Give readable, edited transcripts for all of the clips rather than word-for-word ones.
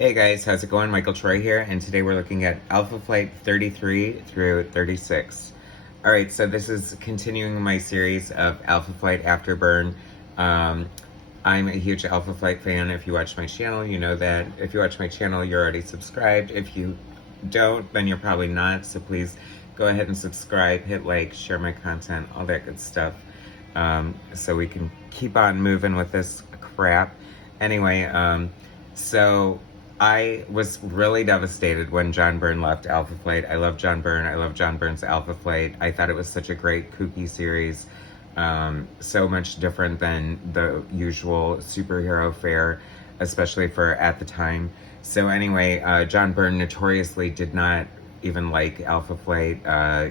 Hey guys, how's it going? Michael Troy here, and today we're looking at Alpha Flight 33 through 36. Alright, so this is continuing my series of Alpha Flight after Byrne. I'm a huge Alpha Flight fan. If you watch my channel, you know that. If you watch my channel, you're already subscribed. If you don't, then you're probably not, so please go ahead and subscribe, hit like, share my content, all that good stuff, so we can keep on moving with this crap. Anyway, so I was really devastated when John Byrne left Alpha Flight. I love John Byrne. I love John Byrne's Alpha Flight. I thought it was such a great, kooky series. So much different than the usual superhero fare, especially for at the time. So anyway, John Byrne notoriously did not even like Alpha Flight.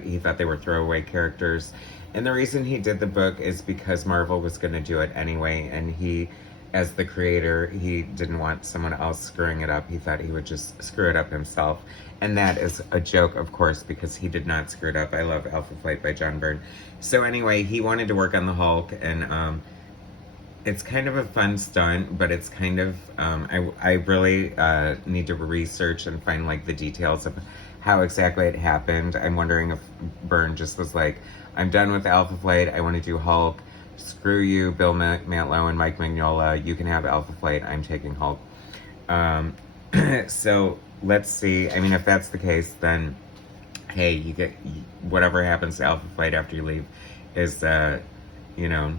He thought they were throwaway characters. And the reason he did the book is because Marvel was going to do it anyway, and he, as the creator, he didn't want someone else screwing it up. He thought he would just screw it up himself. And that is a joke, of course, because he did not screw it up. I love Alpha Flight by John Byrne. So anyway, he wanted to work on the Hulk, and it's kind of a fun stunt, but it's kind of, I really need to research and find like the details of how exactly it happened. I'm wondering if Byrne just was like, I'm done with Alpha Flight, I want to do Hulk. Screw you, Bill Mantlo and Mike Mignola. You can have Alpha Flight. I'm taking Hulk. So let's see. I mean, if that's the case, then hey, you get whatever happens to Alpha Flight after you leave is, you have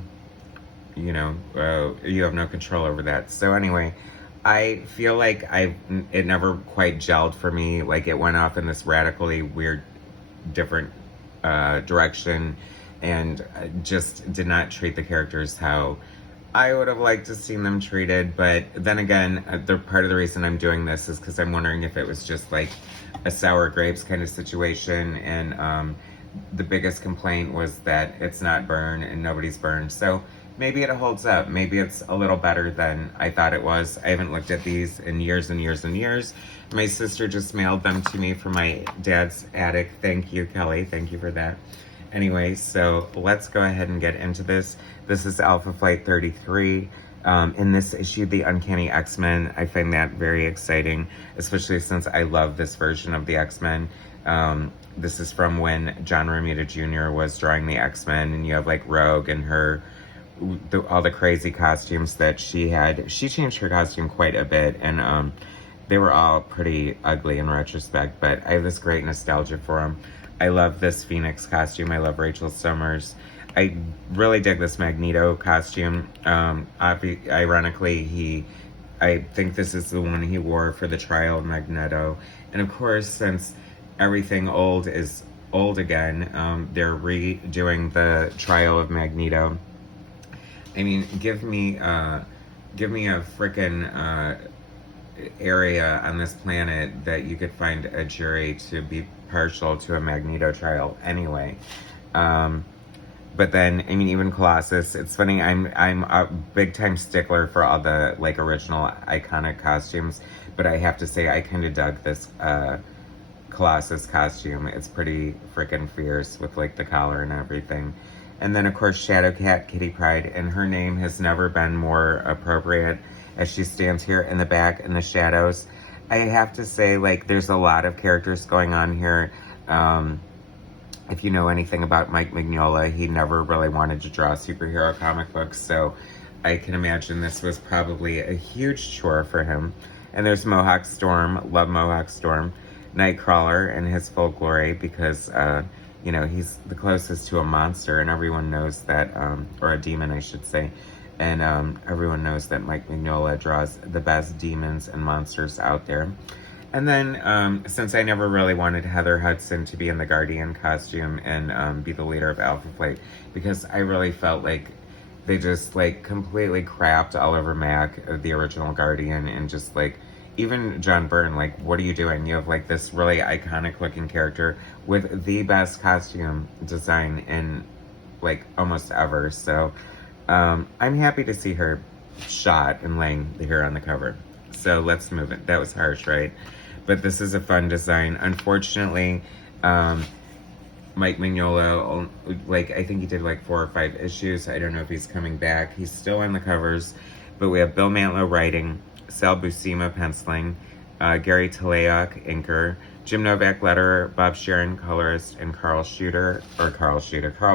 no control over that. So anyway, I feel like it never quite gelled for me. Like it went off in this radically weird, different direction, and just did not treat the characters how I would have liked to see them treated. But then again, the part of the reason I'm doing this is because I'm wondering if it was just like a sour grapes kind of situation, and the biggest complaint was that it's not Byrne and nobody's Byrne. So maybe it holds up. Maybe it's a little better than I thought it was. I haven't looked at these in years and years and years. My sister just mailed them to me from my dad's attic. Thank you, Kelly. Thank you for that. Anyway, so let's go ahead and get into this. This is Alpha Flight 33. In this issue, the Uncanny X-Men, I find that very exciting, especially since I love this version of the X-Men. This is from when John Romita Jr. was drawing the X-Men, and you have like Rogue and her, all the crazy costumes that she had. She changed her costume quite a bit, and they were all pretty ugly in retrospect, but I have this great nostalgia for them. I love this Phoenix costume. I love Rachel Summers. I really dig this Magneto costume. Ironically, I think this is the one he wore for the trial of Magneto. And of course, since everything old is old again, they're redoing the trial of Magneto. I mean, give me a frickin' area on this planet that you could find a jury to be partial to a Magneto trial anyway. But then, I mean, even Colossus, it's funny, I'm a big time stickler for all the like original iconic costumes, but I have to say I kind of dug this Colossus costume. It's pretty freaking fierce with like the collar and everything. And then of course Shadowcat Kitty Pryde, and her name has never been more appropriate as she stands here in the back in the shadows. I have to say, like, there's a lot of characters going on here. If you know anything about Mike Mignola, he never really wanted to draw superhero comic books, so I can imagine this was probably a huge chore for him. And there's Mohawk Storm, love Mohawk Storm, Nightcrawler in his full glory, because he's the closest to a monster, and everyone knows that, or a demon, I should say. And everyone knows that Mike Mignola draws the best demons and monsters out there. And then, since I never really wanted Heather Hudson to be in the Guardian costume and be the leader of Alpha Flight, because I really felt like they just, like, completely crapped all over Mac, the original Guardian, and just, like, even John Byrne, like, what are you doing? You have, like, this really iconic-looking character with the best costume design in, like, almost ever. So I'm happy to see her shot and laying here on the cover. So let's move it. That was harsh, right? But this is a fun design. Unfortunately, Mike Mignola, like, I think he did like 4 or 5 issues. I don't know if he's coming back. He's still on the covers. But we have Bill Mantlo writing, Sal Buscema penciling, Gary Talayoc, inker, Jim Novak, letterer, Bob Sharon, colorist, and Carl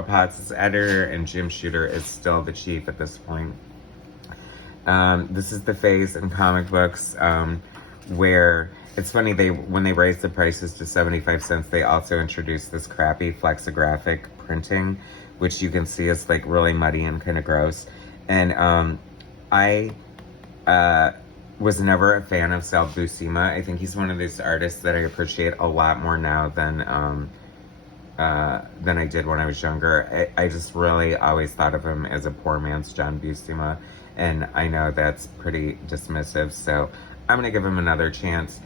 Potts is editor, and Jim Shooter is still the chief at this point. This is the phase in comic books where it's funny, when they raised the prices to 75 cents, they also introduced this crappy flexographic printing, which you can see is like really muddy and kind of gross. And I was never a fan of Sal Buscema. I think he's one of these artists that I appreciate a lot more now than I did when I was younger. I just really always thought of him as a poor man's John Buscema, and I know that's pretty dismissive, so I'm gonna give him another chance.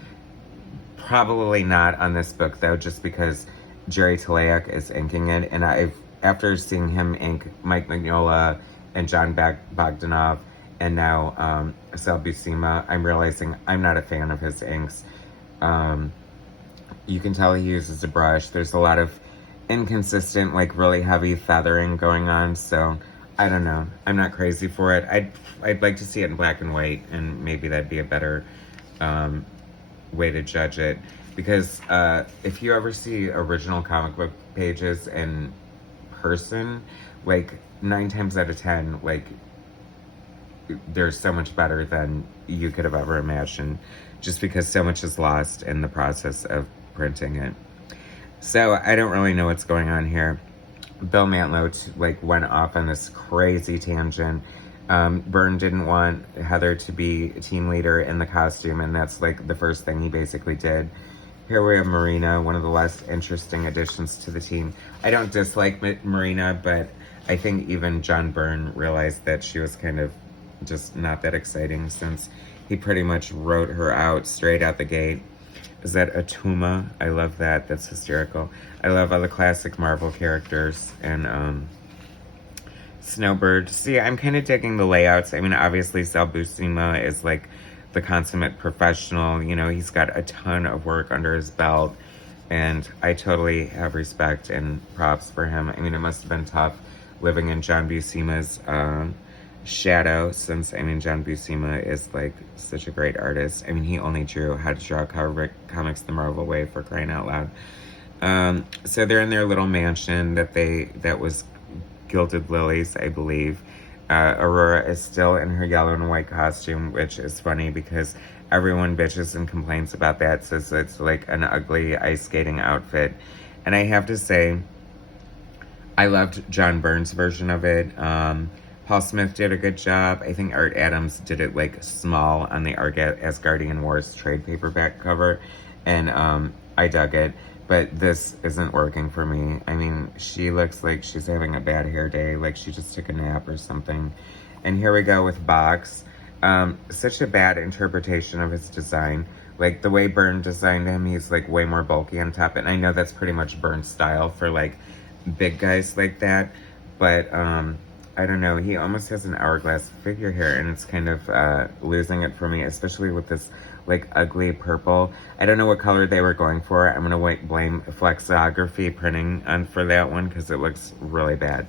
Probably not on this book though, just because Jerry Talayoc is inking it, and after seeing him ink Mike Mignola and John Bogdanov, and now Sal Buscema, I'm realizing I'm not a fan of his inks. You can tell he uses a brush. There's a lot of inconsistent, like really heavy feathering going on, so I don't know. I'm not crazy for it. I'd like to see it in black and white, and maybe that'd be a better way to judge it. Because if you ever see original comic book pages in person, like 9 times out of 10, like they're so much better than you could have ever imagined, just because so much is lost in the process of printing it. So I don't really know what's going on here. Bill Mantlo went off on this crazy tangent. Byrne didn't want Heather to be a team leader in the costume, and that's like the first thing he basically did. Here we have Marina, one of the less interesting additions to the team. I don't dislike Marina, but I think even John Byrne realized that she was kind of just not that exciting, since he pretty much wrote her out straight out the gate. Is that Atuma? I love that. That's hysterical. I love all the classic Marvel characters. And Snowbird. See, I'm kind of digging the layouts. I mean, obviously Sal Buscema is like the consummate professional. You know, he's got a ton of work under his belt, and I totally have respect and props for him. I mean, it must have been tough living in John Buscema's shadow, since I mean John Buscema is like such a great artist. I mean, he only drew How to Draw Comics the Marvel Way, for crying out loud. So they're in their little mansion that was Gilded Lilies, I believe. Aurora is still in her yellow and white costume, which is funny because everyone bitches and complains about that, says it's like an ugly ice skating outfit. And I have to say, I loved John Byrne's version of it. Paul Smith did a good job. I think Art Adams did it like small on the Asgardian Wars trade paperback cover, and I dug it. But this isn't working for me. I mean, she looks like she's having a bad hair day, like she just took a nap or something. And here we go with Box. Such a bad interpretation of his design. Like the way Byrne designed him, he's like way more bulky on top. And I know that's pretty much Byrne's style for like big guys like that. But I don't know, he almost has an hourglass figure here, and it's kind of losing it for me, especially with this like ugly purple. I don't know what color they were going for. I'm gonna blame flexography printing for that one, because it looks really bad.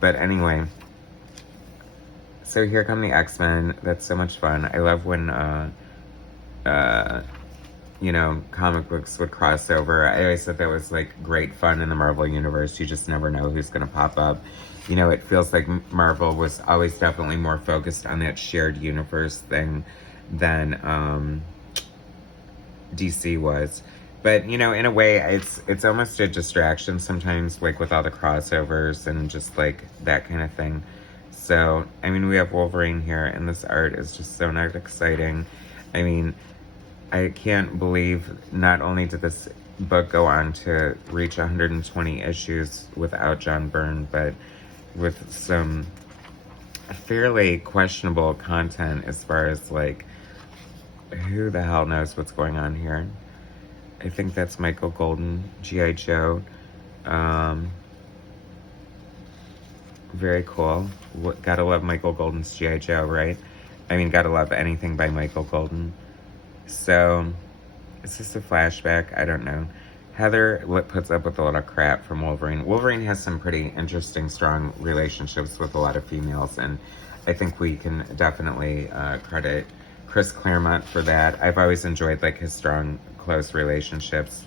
But anyway, so here come the X-Men. That's so much fun. I love when you know, comic books would cross over. I always thought that was like great fun in the Marvel universe. You just never know who's gonna pop up. You know, it feels like Marvel was always definitely more focused on that shared universe thing than DC was. But, you know, in a way, it's almost a distraction sometimes, like with all the crossovers and just like that kind of thing. So, I mean, we have Wolverine here, and this art is just so not exciting. I mean, I can't believe not only did this book go on to reach 120 issues without John Byrne, but with some fairly questionable content as far as like, who the hell knows what's going on here. I think that's Michael Golden, G.I. Joe. Very cool. Gotta love Michael Golden's G.I. Joe, right? I mean, gotta love anything by Michael Golden. So, is this a flashback? I don't know. Heather puts up with a lot of crap from Wolverine. Wolverine has some pretty interesting, strong relationships with a lot of females, and I think we can definitely credit Chris Claremont for that. I've always enjoyed like his strong, close relationships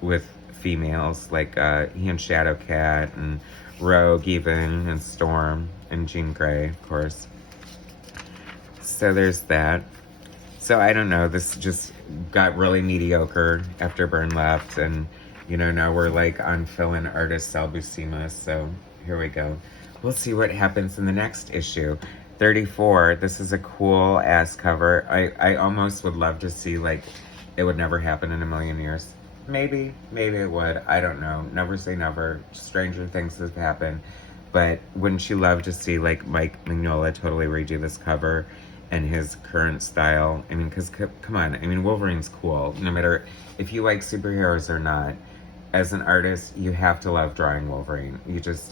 with females, like he and Shadowcat and Rogue even, and Storm and Jean Grey, of course. So there's that. So I don't know, this just got really mediocre after Byrne left, and you know, now we're like on fill-in artist Sal Buscema, so here we go. We'll see what happens in the next issue. 34, this is a cool ass cover. I almost would love to see, like, it would never happen in a million years. Maybe it would. I don't know. Never say never. Stranger things have happened. But wouldn't you love to see, like, Mike Mignola totally redo this cover and his current style? I mean, because, come on. I mean, Wolverine's cool. No matter if you like superheroes or not, as an artist, you have to love drawing Wolverine.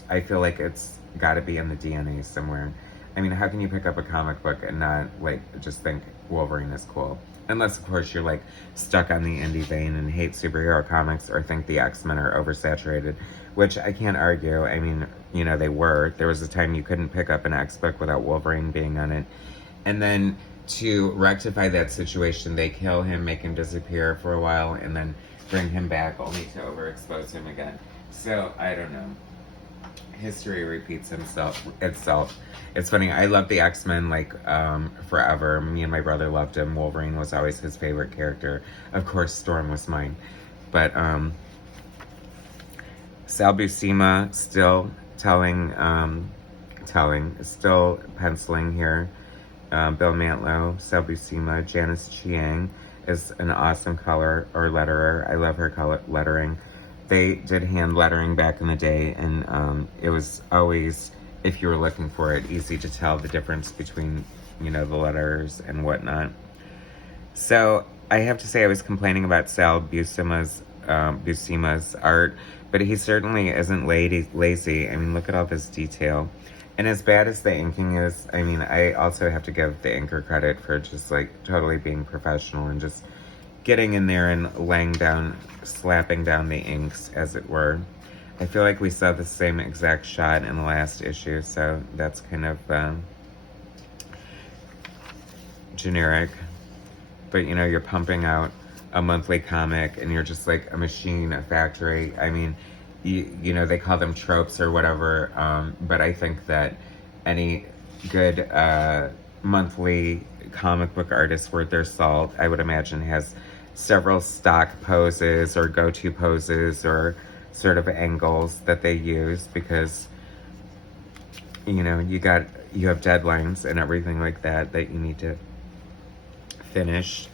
I feel like it's got to be in the DNA somewhere. I mean, how can you pick up a comic book and not, like, just think Wolverine is cool? Unless, of course, you're, like, stuck on the indie vein and hate superhero comics or think the X-Men are oversaturated, which I can't argue. I mean, you know, they were. There was a time you couldn't pick up an X book without Wolverine being on it. And then to rectify that situation, they kill him, make him disappear for a while, and then bring him back only to overexpose him again. So, I don't know. History repeats itself. It's funny, I loved the X-Men, like, forever. Me and my brother loved him. Wolverine was always his favorite character. Of course, Storm was mine. But, Sal Buscema still still penciling here. Bill Mantlo, Sal Buscema, Janice Chiang is an awesome color or letterer. I love her color lettering. They did hand lettering back in the day, and it was always, if you were looking for it, easy to tell the difference between, you know, the letters and whatnot. So I have to say, I was complaining about Sal Buscema's art, but he certainly isn't lazy. I mean, look at all this detail. And as bad as the inking is, I mean, I also have to give the inker credit for just, like, totally being professional and just getting in there and slapping down the inks, as it were. I feel like we saw the same exact shot in the last issue, so that's kind of generic. But, you know, you're pumping out a monthly comic, and you're just like a machine, a factory. I mean, you know, they call them tropes or whatever, but I think that any good monthly comic book artist worth their salt, I would imagine, has several stock poses or go-to poses or sort of angles that they use, because, you know, you have deadlines and everything like that you need to finish.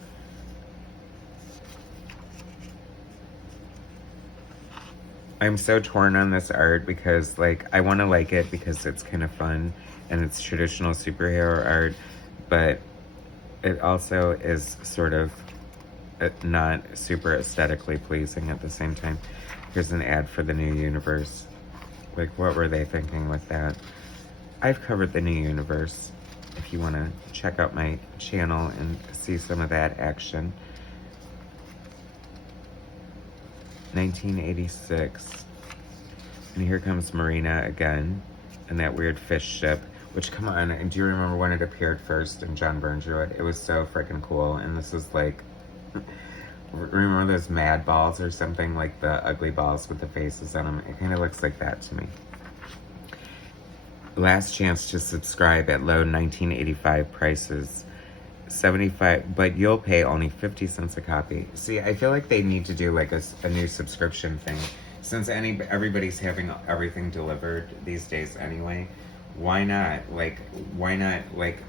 I'm so torn on this art because, like, I want to like it because it's kind of fun and it's traditional superhero art, but it also is sort of not super aesthetically pleasing at the same time. Here's an ad for the New Universe. Like, what were they thinking with that? I've covered the New Universe, if you want to check out my channel and see some of that action. 1986. And here comes Marina again, and that weird fish ship. Which, come on, do you remember when it appeared first and John Byrne drew it? It was so freaking cool. And this is like, remember those Mad Balls or something? Like the ugly balls with the faces on them? It kind of looks like that to me. Last chance to subscribe at low 1985 prices. 75, but you'll pay only 50 cents a copy. See, I feel like they need to do like a new subscription thing. Since everybody's having everything delivered these days anyway, why not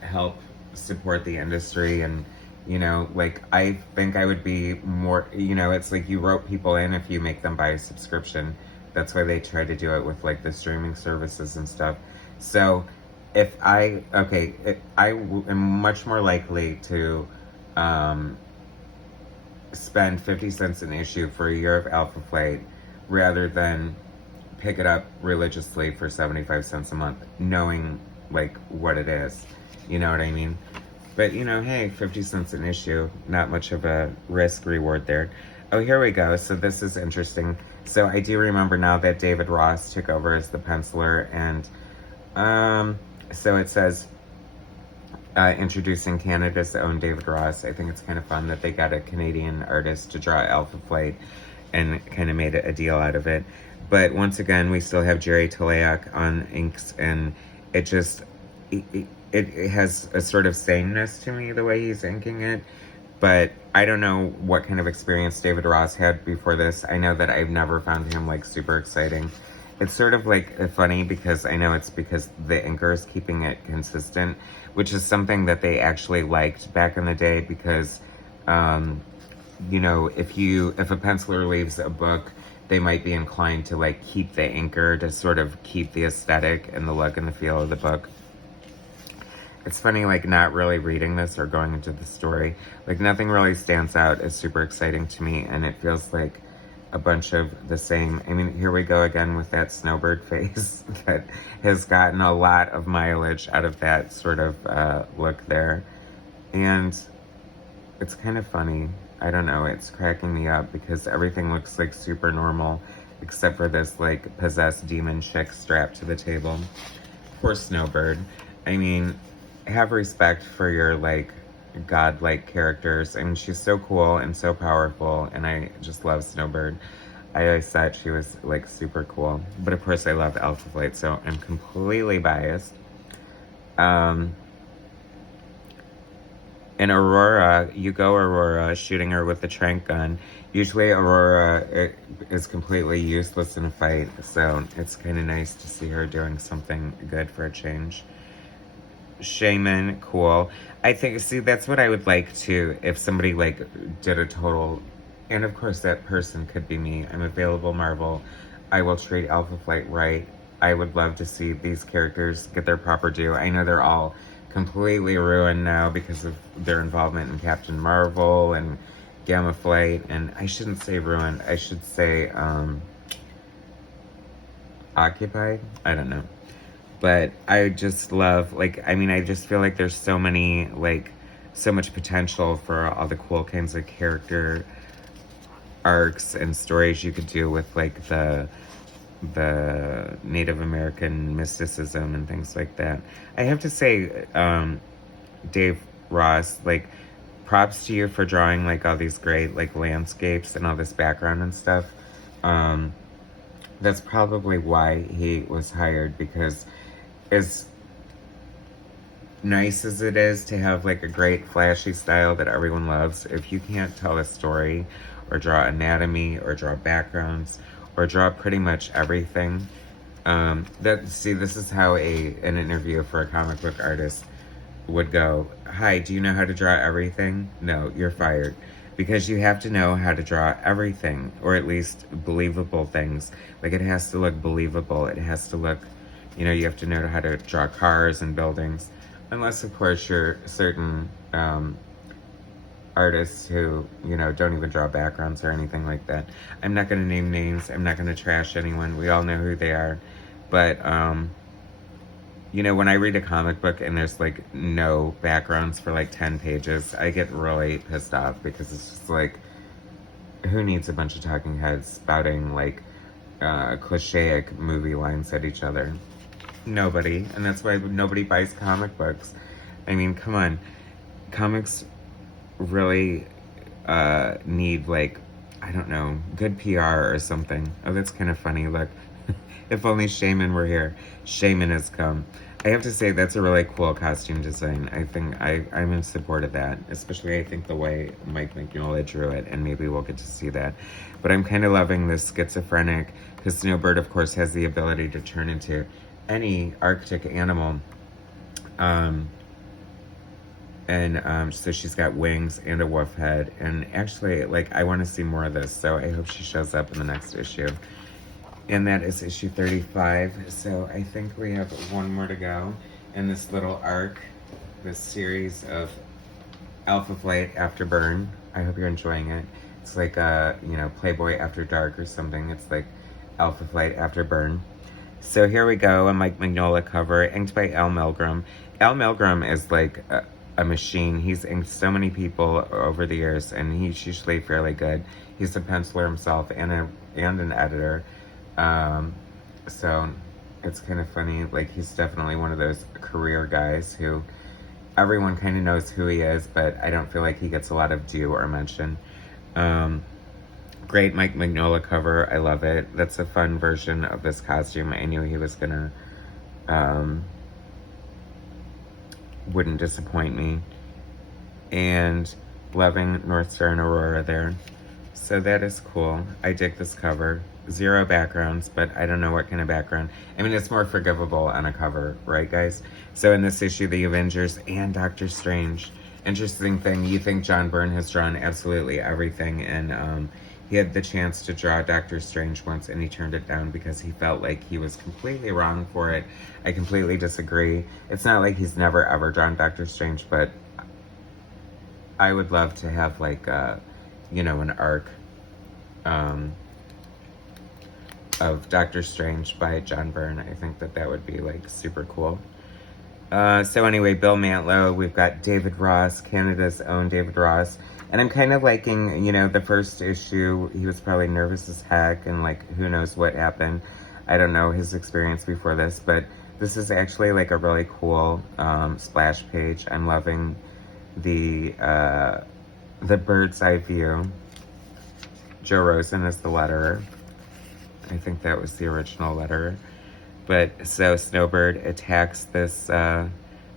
help support the industry? And, you know, like, I think I would be more, you know, it's like you rope people in if you make them buy a subscription. That's why they try to do it with, like, the streaming services and stuff. So I am much more likely to spend 50 cents an issue for a year of Alpha Flignt rather than pick it up religiously for 75 cents a month, knowing, like, what it is. You know what I mean? But, you know, hey, 50 cents an issue, not much of a risk reward there. Oh, here we go. So this is interesting. So I do remember now that David Ross took over as the penciler, and so it says, introducing Canada's own David Ross. I think it's kind of fun that they got a Canadian artist to draw Alpha Flight and kind of made a deal out of it. But once again, we still have Jerry Teleak on inks, and it just, it has a sort of sameness to me, the way he's inking it. But I don't know what kind of experience David Ross had before this. I know that I've never found him, like, super exciting. It's sort of, like, funny because I know it's because the inker is keeping it consistent, which is something that they actually liked back in the day because, you know, if a penciler leaves a book, they might be inclined to, like, keep the inker to sort of keep the aesthetic and the look and the feel of the book. It's funny, like, not really reading this or going into the story. Like, nothing really stands out as super exciting to me, and it feels like a bunch of the same. I mean, here we go again with that snowbird face that has gotten a lot of mileage out of that sort of look there. And it's kind of funny. I don't know, it's cracking me up because everything looks like super normal except for this, like, possessed demon chick strapped to the table. Poor Snowbird. I mean, have respect for your, like, godlike characters. I mean, she's so cool and so powerful, and I just love Snowbird. I always thought she was, like, super cool. But of course I love Alpha Flight, so I'm completely biased. In Aurora, you go Aurora, shooting her with the tranq gun. Usually Aurora is completely useless in a fight, so it's kind of nice to see her doing something good for a change. Shaman, cool. I think, see, that's what I would like too, if somebody, like, did a total, and of course that person could be me. I'm available, Marvel. I will treat Alpha Flight right. I would love to see these characters get their proper due. I know they're all completely ruined now because of their involvement in Captain Marvel and Gamma Flight, and I shouldn't say ruined, I should say occupied. I don't know. But I just love, like, I mean, I just feel like there's so many, like, so much potential for all the cool kinds of character arcs and stories you could do with, like, the Native American mysticism and things like that. I have to say, Dave Ross, like, props to you for drawing, like, all these great, like, landscapes and all this background and stuff. That's probably why he was hired, because as nice as it is to have, like, a great flashy style that everyone loves, if you can't tell a story or draw anatomy or draw backgrounds or draw pretty much everything, this is how an interview for a comic book artist would go. Hi, do you know how to draw everything? No, you're fired. Because you have to know how to draw everything, or at least believable things. Like, it has to look believable. It has to look, you know, you have to know how to draw cars and buildings. Unless, of course, you're certain artists who, you know, don't even draw backgrounds or anything like that. I'm not going to name names. I'm not going to trash anyone. We all know who they are. But, you know, when I read a comic book and there's, like, no backgrounds for, like, 10 pages, I get really pissed off because it's just, like, who needs a bunch of talking heads spouting, like, cliche movie lines at each other? Nobody. And that's why nobody buys comic books. I mean, come on. Comics really need, like, I don't know, good PR or something. Oh, that's kind of funny. Look, if only Shaman were here. Shaman has come. I have to say, that's a really cool costume design. I think I'm in support of that. Especially, I think, the way Mike Mignola drew it, and maybe we'll get to see that. But I'm kind of loving this schizophrenic, because Snowbird, of course, has the ability to turn into any Arctic animal. So she's got wings and a wolf head. And actually, like, I want to see more of this, so I hope she shows up in the next issue. And that is issue 35. So I think we have one more to go in this little arc, this series of Alpha Flight After Byrne. I hope you're enjoying it. It's like a, you know, Playboy After Dark or something. It's like Alpha Flight After Byrne. So here we go, a Mike Mignola cover, inked by Al Milgrom. Al Milgrom is like a machine. He's inked so many people over the years, and he's usually fairly good. He's a penciler himself and an editor. So it's kind of funny. Like, he's definitely one of those career guys who everyone kind of knows who he is, but I don't feel like he gets a lot of due or mention. Great Mignola cover. I love it. That's a fun version of this costume. I knew he was gonna, wouldn't disappoint me. And loving North Star and Aurora there. So that is cool. I dig this cover. 0 backgrounds, but I don't know what kind of background. I mean, it's more forgivable on a cover, right, guys? So in this issue, the Avengers and Doctor Strange. Interesting thing, you think John Byrne has drawn absolutely everything, and he had the chance to draw Doctor Strange once, and he turned it down because he felt like he was completely wrong for it. I completely disagree. It's not like he's never ever drawn Doctor Strange, but I would love to have like an arc of Doctor Strange by John Byrne. I think that would be like super cool. So anyway, Bill Mantlo, we've got David Ross, Canada's own David Ross. And I'm kind of liking, the first issue, he was probably nervous as heck and like who knows what happened. I don't know his experience before this, but this is actually like a really cool splash page. I'm loving the bird's eye view. Joe Rosen is the letterer. I think that was the original letterer. But so Snowbird attacks this,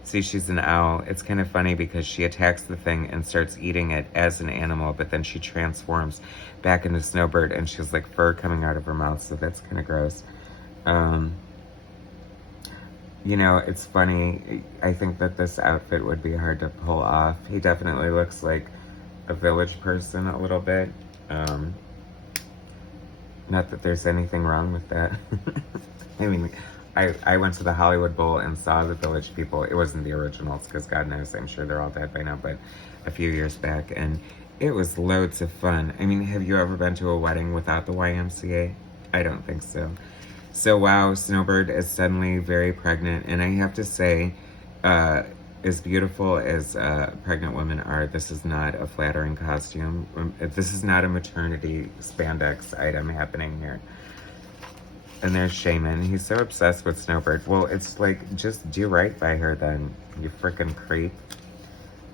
see, she's an owl. It's kind of funny because she attacks the thing and starts eating it as an animal, but then she transforms back into Snowbird and she's like fur coming out of her mouth, so that's kind of gross. It's funny. I think that this outfit would be hard to pull off. He definitely looks like a village person a little bit. Not that there's anything wrong with that. I mean, I went to the Hollywood Bowl and saw the Village People. It wasn't the originals, because God knows, I'm sure they're all dead by now, but a few years back, and it was loads of fun. I mean, have you ever been to a wedding without the YMCA? I don't think so. So, wow, Snowbird is suddenly very pregnant, and I have to say, as beautiful as pregnant women are, this is not a flattering costume. This is not a maternity spandex item happening here. And there's Shaman. He's so obsessed with Snowbird. Well, it's like, just do right by her then, you frickin' creep.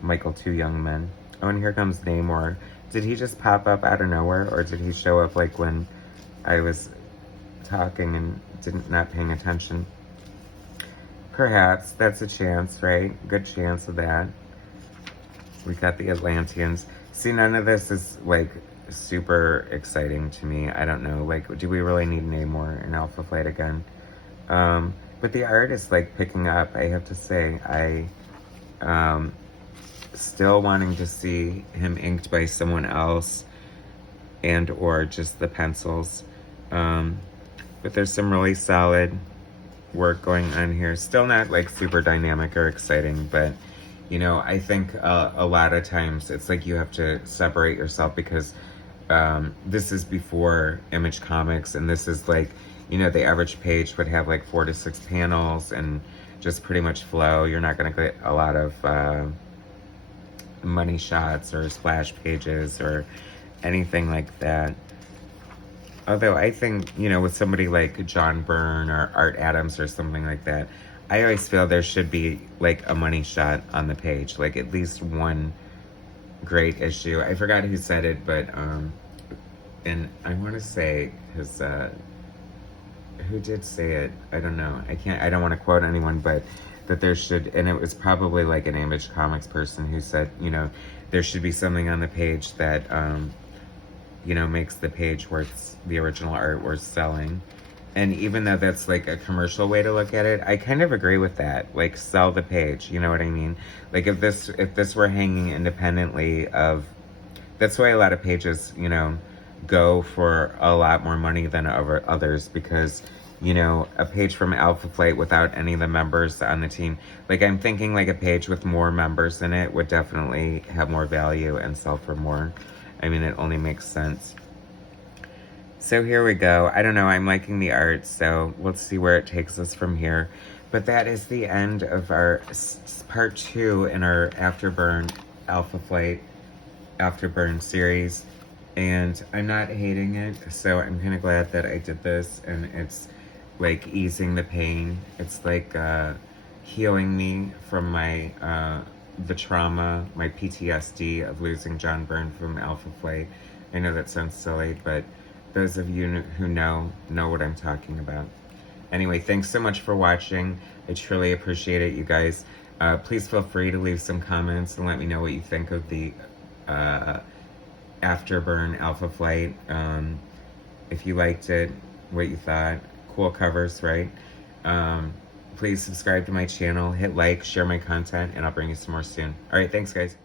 Michael, 2 young men. Oh, and here comes Namor. Did he just pop up out of nowhere, or did he show up like when I was talking and not paying attention? Perhaps. That's a chance, right? Good chance of that. We got the Atlanteans. See, none of this is like super exciting to me. I don't know, like, do we really need Namor and Alpha Flight again? But the art is like picking up, I have to say. I still wanting to see him inked by someone else and or just the pencils. But there's some really solid work going on here. Still not like super dynamic or exciting, but I think a lot of times it's like you have to separate yourself because this is before Image Comics, and this is like, the average page would have like 4 to 6 panels and just pretty much flow. You're not going to get a lot of money shots or splash pages or anything like that. Although I think, with somebody like John Byrne or Art Adams or something like that, I always feel there should be like a money shot on the page, like at least one great issue. I forgot who said it, but and I want to say his who did say it? I don't know. I don't want to quote anyone, but that there should, and it was probably like an Image Comics person who said, there should be something on the page that makes the page worth, the original art worth selling. And even though that's like a commercial way to look at it, I kind of agree with that. Like, sell the page, you know what I mean? Like, if this were hanging independently of, that's why a lot of pages, go for a lot more money than others, because, a page from Alpha Flight without any of the members on the team, like, I'm thinking like a page with more members in it would definitely have more value and sell for more. I mean, it only makes sense. So here we go. I don't know, I'm liking the art, so let's see where it takes us from here. But that is the end of our part 2 in our Afterburn Alpha Flight Afterburn series. And I'm not hating it, so I'm kind of glad that I did this, and it's like easing the pain. It's like healing me from my the trauma, my PTSD of losing John Byrne from Alpha Flight. I know that sounds silly, but those of you who know what I'm talking about. Anyway, thanks so much for watching. I truly appreciate it, you guys. Please feel free to leave some comments and let me know what you think of the Afterburn Alpha Flight. If you liked it, what you thought. Cool covers, right? Please subscribe to my channel, hit like, share my content, and I'll bring you some more soon. All right, thanks, guys.